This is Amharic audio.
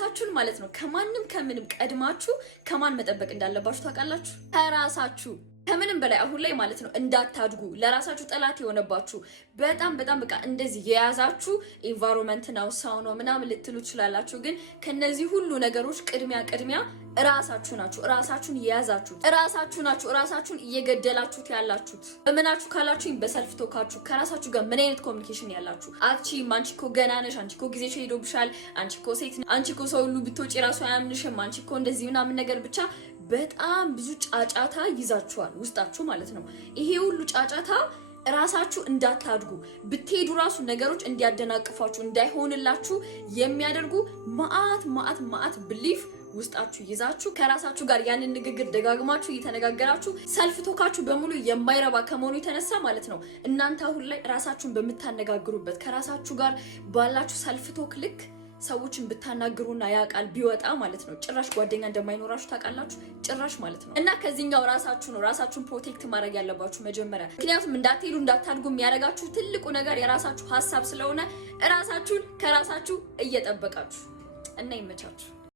ራሳችሁን ማለት ነው ከማንም ከምንም ቀድማችሁ ከማን መጠበቅ እንዳለባችሁ ታውቃላችሁ? ከራሳችሁ። ከምንም በላይ አሁን ላይ ማለት ነው እንዳታድጉ ለራሳችሁ ጠላት የሆነባችሁ በጣም በቃ እንደዚህ የያዛችሁ ኢንቫይሮንመንት ነው ሰው ነው ምናምን ልትሉ ትችላላችሁ። ግን ከነዚህ ሁሉ ነገሮች ቅድሚያ ራሳችሁ ናችሁ። ራሳችሁን የያዛችሁት ራሳችሁ ናችሁ። ራሳችሁን እየገደላችሁት ያላችሁት በምናችሁ ካላችሁኝ በሰልፍ ቶካችሁ ከራሳችሁ ጋር ምን አይነት ኮሚኒኬሽን ያላችሁ አትቺም። አንቺ እኮ ገና ነሽ፣ አንቺ እኮ ጊዜሽ ሄዶብሻል፣ አንቺ እኮ ሴት፣ አንቺ እኮ ሰው ሁሉ ብትወጪ ራሱ አያምንሽም፣ አንቺ እኮ እንደዚህ ምናምን ነገር ብቻ በጣም ብዙ ጫጫታ ይዛችኋል ውስጣችሁ ማለት ነው። ይሄ ሁሉ ጫጫታ ራሳችሁ እንዳታድጉ ብትሄዱ ራሱ ነገሮች እንዲያደናቅፋችሁ እንዳይሆንላችሁ የሚያደርጉ ማአት ብሊፍ ውስጣችሁ ይዛችሁ ከራሳችሁ ጋር ያንን ንግግር ደጋግማችሁ እየተነጋገራችሁ ሰልፍ ቶካችሁ በሙሉ የማይረባ ከመሆኑ የተነሳ ማለት ነው እናንተ አሁን ላይ ራሳችሁን በምታነጋግሩበት ከራሳችሁ ጋር ባላችሁ ሰልፍ ቶክ ልክ ሰዎችን ብታናግሩና ያቃል ቢወጣ ማለት ነው ጭራሽ ጓደኛ እንደማይኖራችሁ ታውቃላችሁ። ጭራሽ ማለት ነው። እና ከዚህኛው ራሳችሁን ፕሮቴክት ማድረግ ያለባችሁ መጀመሪያ። ምክንያቱም እንዳትሄዱ እንዳታድጉ የሚያደርጋችሁ ትልቁ ነገር የራሳችሁ ሀሳብ ስለሆነ ራሳችሁን ከራሳችሁ እየጠበቃችሁ እና ይመቻችሁ።